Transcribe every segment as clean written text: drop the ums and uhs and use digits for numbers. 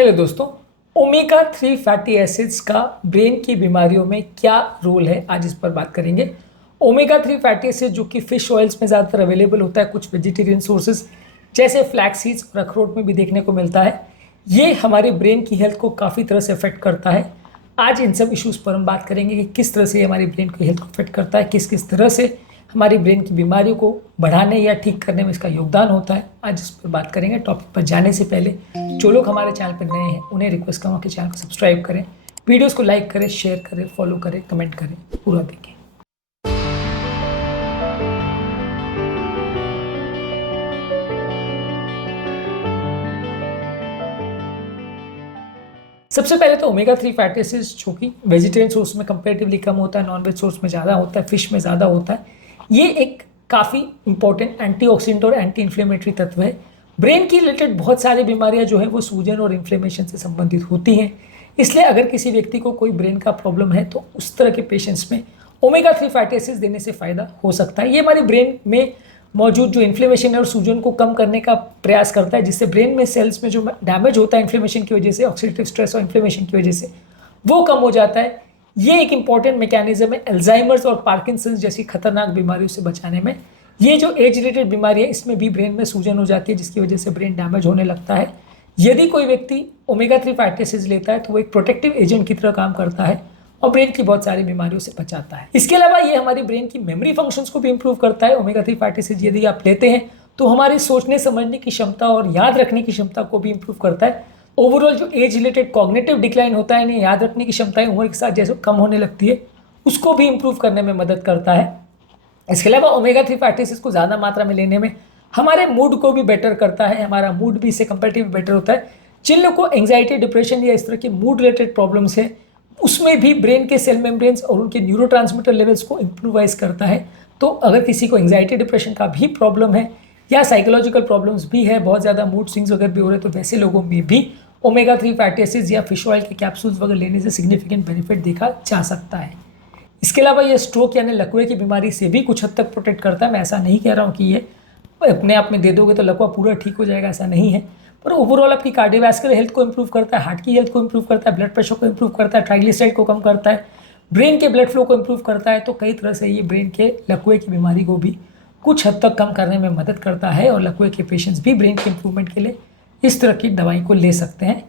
Hello दोस्तों, omega 3 fatty acids का brain की बीमारियों में क्या रोल है, आज इस पर बात करेंगे। ओमेगा 3 फैटी एसिड जो कि फिश ऑयल्स में ज़्यादातर अवेलेबल होता है, कुछ वेजिटेरियन सोर्सेज जैसे फ्लैक्स सीड्स और अखरोट में भी देखने को मिलता है। ये हमारे ब्रेन की हेल्थ को काफ़ी तरह से अफेक्ट करता है। आज इन सब इश्यूज़ पर हम बात करेंगे कि किस तरह से ये हमारी ब्रेन की हेल्थ को अफेक्ट करता है, किस किस तरह से हमारी ब्रेन की बीमारियों को बढ़ाने या ठीक करने में इसका योगदान होता है। आज इस पर बात करेंगे। टॉपिक पर जाने से पहले जो लोग हमारे चैनल पर नए हैं उन्हें रिक्वेस्ट करूँगा कि चैनल को सब्सक्राइब करें, वीडियोस को लाइक करें, शेयर करें, फॉलो करें, कमेंट करें, पूरा देखें। सबसे पहले तो ओमेगा 3 फैटी एसिड्स जो कि वेजिटेरियन सोर्स में कंपेरेटिवली कम होता है, नॉन वेज सोर्स में ज़्यादा होता है, फिश में ज़्यादा होता है। ये एक काफ़ी इंपॉर्टेंट एंटीऑक्सीडेंट और एंटी इन्फ्लेमेटरी तत्व है। ब्रेन की रिलेटेड बहुत सारी बीमारियां जो है वो सूजन और इन्फ्लेमेशन से संबंधित होती हैं। इसलिए अगर किसी व्यक्ति को कोई ब्रेन का प्रॉब्लम है तो उस तरह के पेशेंट्स में ओमेगा 3 फैटी एसिड्स देने से फ़ायदा हो सकता है। ये हमारी ब्रेन में मौजूद जो इन्फ्लेमेशन है और सूजन को कम करने का प्रयास करता है, जिससे ब्रेन में सेल्स में जो डैमेज होता है इन्फ्लेमेशन की वजह से, ऑक्सीडेटिव स्ट्रेस और इन्फ्लेमेशन की वजह से, वो कम हो जाता है। ये एक इंपॉर्टेंट मैकेनिज्म है अल्जाइमर्स और पार्किंसंस जैसी खतरनाक बीमारियों से बचाने में। ये जो एज रिलेटेड बीमारी है इसमें भी ब्रेन में सूजन हो जाती है, जिसकी वजह से ब्रेन डैमेज होने लगता है। यदि कोई व्यक्ति ओमेगा 3 फैटी एसिड्स लेता है तो वो एक प्रोटेक्टिव एजेंट की तरह काम करता है और ब्रेन की बहुत सारी बीमारियों से बचाता है। इसके अलावा ये हमारी ब्रेन की मेमोरी फंक्शंस को भी इंप्रूव करता है। ओमेगा 3 फैटी एसिड यदि आप लेते हैं तो हमारी सोचने समझने की क्षमता और याद रखने की क्षमता को भी इंप्रूव करता है। ओवरऑल जो एज रिलेटेड कॉग्निटिव डिक्लाइन होता है, यानी याद रखने की क्षमताएं उम्र के साथ जैसे कम होने लगती है, उसको भी इंप्रूव करने में मदद करता है। इसके अलावा ओमेगा 3 फैटी एसिड्स को ज़्यादा मात्रा में लेने में हमारे मूड को भी बेटर करता है। हमारा मूड भी इससे कंपेरेटिवली बेटर होता है। जिन लोगों को एंग्जाइटी, डिप्रेशन या इस तरह की मूड रिलेटेड प्रॉब्लम्स है, उसमें भी ब्रेन के सेल मेम्ब्रेन्स और उनके न्यूरोट्रांसमीटर लेवल्स को इम्प्रूवाइज करता है। तो अगर किसी को एंग्जाइटी, डिप्रेशन का भी प्रॉब्लम है या साइकोलॉजिकल प्रॉब्लम्स भी है, बहुत ज़्यादा मूड स्विंग्स वगैरह भी हो रहे हैं, तो वैसे लोगों में भी ओमेगा 3 फैटी एसिड्स या फिश ऑयल के कैप्सूल्स वगैरह लेने से सिग्निफिकेंट बेनिफिट देखा जा सकता है। इसके अलावा ये स्ट्रोक यानी लकवे की बीमारी से भी कुछ हद तक प्रोटेक्ट करता है। मैं ऐसा नहीं कह रहा हूँ कि ये अपने आप में दे दोगे तो लकवा पूरा ठीक हो जाएगा, ऐसा नहीं है। पर ओवरऑल आपकी कार्डियोवैस्कुलर हेल्थ को इंप्रूव करता है, हार्ट की हेल्थ को इंप्रूव करता है, ब्लड प्रेशर को इंप्रूव करता है, ट्राइग्लिसराइड को कम करता है, ब्रेन के ब्लड फ्लो को इंप्रूव करता है। तो कई तरह से ये ब्रेन के लकवे की बीमारी को भी कुछ हद तक कम करने में मदद करता है और लकवे के पेशेंट्स भी ब्रेन के इंप्रूवमेंट के लिए इस तरह की दवाई को ले सकते हैं।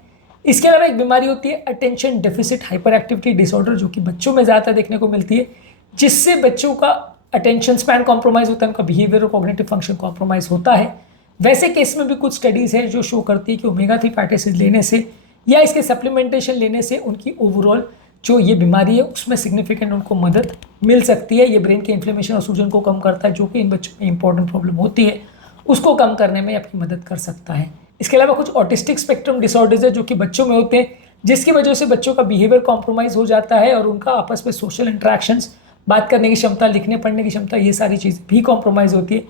इसके अलावा एक बीमारी होती है attention deficit hyper activity disorder, जो कि बच्चों में ज़्यादा देखने को मिलती है, जिससे बच्चों का अटेंशन स्पैन कॉम्प्रोमाइज़ होता है, उनका बिहेवियर और कॉग्निटिव फंक्शन कॉम्प्रोमाइज़ होता है। वैसे केस में भी कुछ स्टडीज़ हैं जो शो करती है कि ओमेगा 3 फैटी एसिड लेने से या इसके सप्लीमेंटेशन लेने से उनकी ओवरऑल जो ये बीमारी है उसमें सिग्निफिकेंट उनको मदद मिल सकती है। ये ब्रेन के इन्फ्लेमेशन और सूजन को कम करता है, जो कि इन बच्चों में इंपॉर्टेंट प्रॉब्लम होती है, उसको कम करने में आपकी मदद कर सकता है। इसके अलावा कुछ ऑटिस्टिक स्पेक्ट्रम डिसऑर्डर्स है जो कि बच्चों में होते हैं, जिसकी वजह से बच्चों का बिहेवियर कॉम्प्रोमाइज़ हो जाता है और उनका आपस में सोशल इंट्रैक्शंस, बात करने की क्षमता, लिखने पढ़ने की क्षमता, ये सारी चीज़ें भी कॉम्प्रोमाइज़ होती है।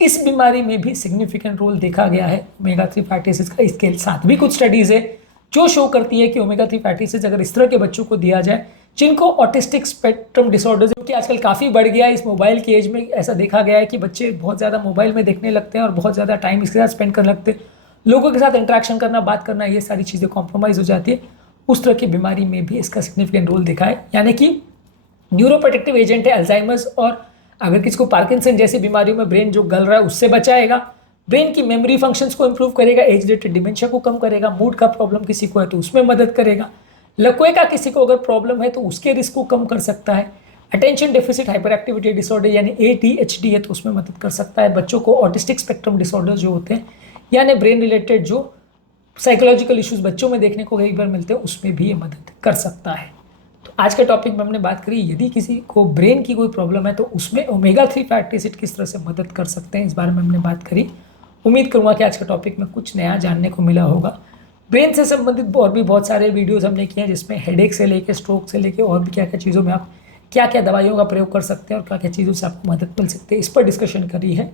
इस बीमारी में भी सिग्निफिकेंट रोल देखा गया है ओमेगा 3 फैटी एसिड्स का। इसके साथ भी कुछ स्टडीज़ है जो शो करती है कि ओमेगा 3 फैटी एसिड्स अगर इस तरह के बच्चों को दिया जाए जिनको ऑटिस्टिक स्पेक्ट्रम डिसऑर्डर्स, जो कि आजकल काफ़ी बढ़ गया है इस मोबाइल की एज में, ऐसा देखा गया है कि बच्चे बहुत ज़्यादा मोबाइल में देखने लगते हैं और बहुत ज़्यादा टाइम इसके साथ स्पेंड करने लगते हैं, लोगों के साथ इंटरेक्शन करना, बात करना, ये सारी चीज़ें कॉम्प्रोमाइज़ हो जाती है। उस तरह की बीमारी में भी इसका सिग्निफिकेंट रोल देखा है, यानी कि न्यूरोप्रोटेक्टिव एजेंट है अल्जाइमर्स। और अगर किसी को पार्किंसन जैसी बीमारियों में ब्रेन जो गल रहा है उससे बचाएगा, ब्रेन की मेमोरी फंक्शंस को इंप्रूव करेगा, एज रिलेटेड डिमेंशिया को कम करेगा, मूड का प्रॉब्लम किसी को है तो उसमें मदद करेगा, लकवे का किसी को अगर प्रॉब्लम है तो उसके रिस्क को कम कर सकता है, attention deficit hyper activity disorder यानी ADHD है तो उसमें मदद कर सकता है, बच्चों को ऑटिस्टिक स्पेक्ट्रम डिसऑर्डर जो होते हैं यानी ब्रेन रिलेटेड जो साइकोलॉजिकल इश्यूज बच्चों में देखने को कई बार मिलते हैं, उसमें भी ये मदद कर सकता है। तो आज का टॉपिक में हमने बात करी, यदि किसी को ब्रेन की कोई प्रॉब्लम है तो उसमें ओमेगा 3 फैटी एसिड किस तरह से मदद कर सकते हैं, इस बारे में हमने बात करी। उम्मीद करूँगा कि आज का टॉपिक में कुछ नया जानने को मिला होगा। ब्रेन से संबंधित और भी बहुत सारे वीडियोस हमने किए हैं, जिसमें हेडेक से लेके स्ट्रोक से लेके और भी क्या क्या चीज़ों में आप क्या क्या दवाइयों का प्रयोग कर सकते हैं और क्या क्या चीज़ों से आपको मदद मिल सकती है, इस पर डिस्कशन करी है।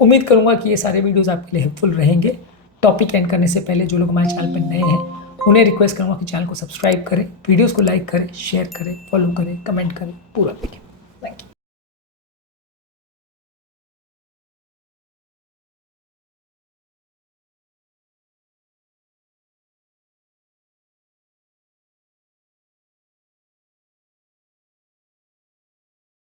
उम्मीद करूँगा कि ये सारे वीडियोज़ आपके लिए हेल्पफुल रहेंगे। टॉपिक एंड करने से पहले जो लोग हमारे चैनल पर नए हैं उन्हें रिक्वेस्ट करूँगा कि चैनल को सब्सक्राइब करें, वीडियोज़ को लाइक करें, शेयर करें, फॉलो करें, कमेंट करें, पूरा देखें। Thank you.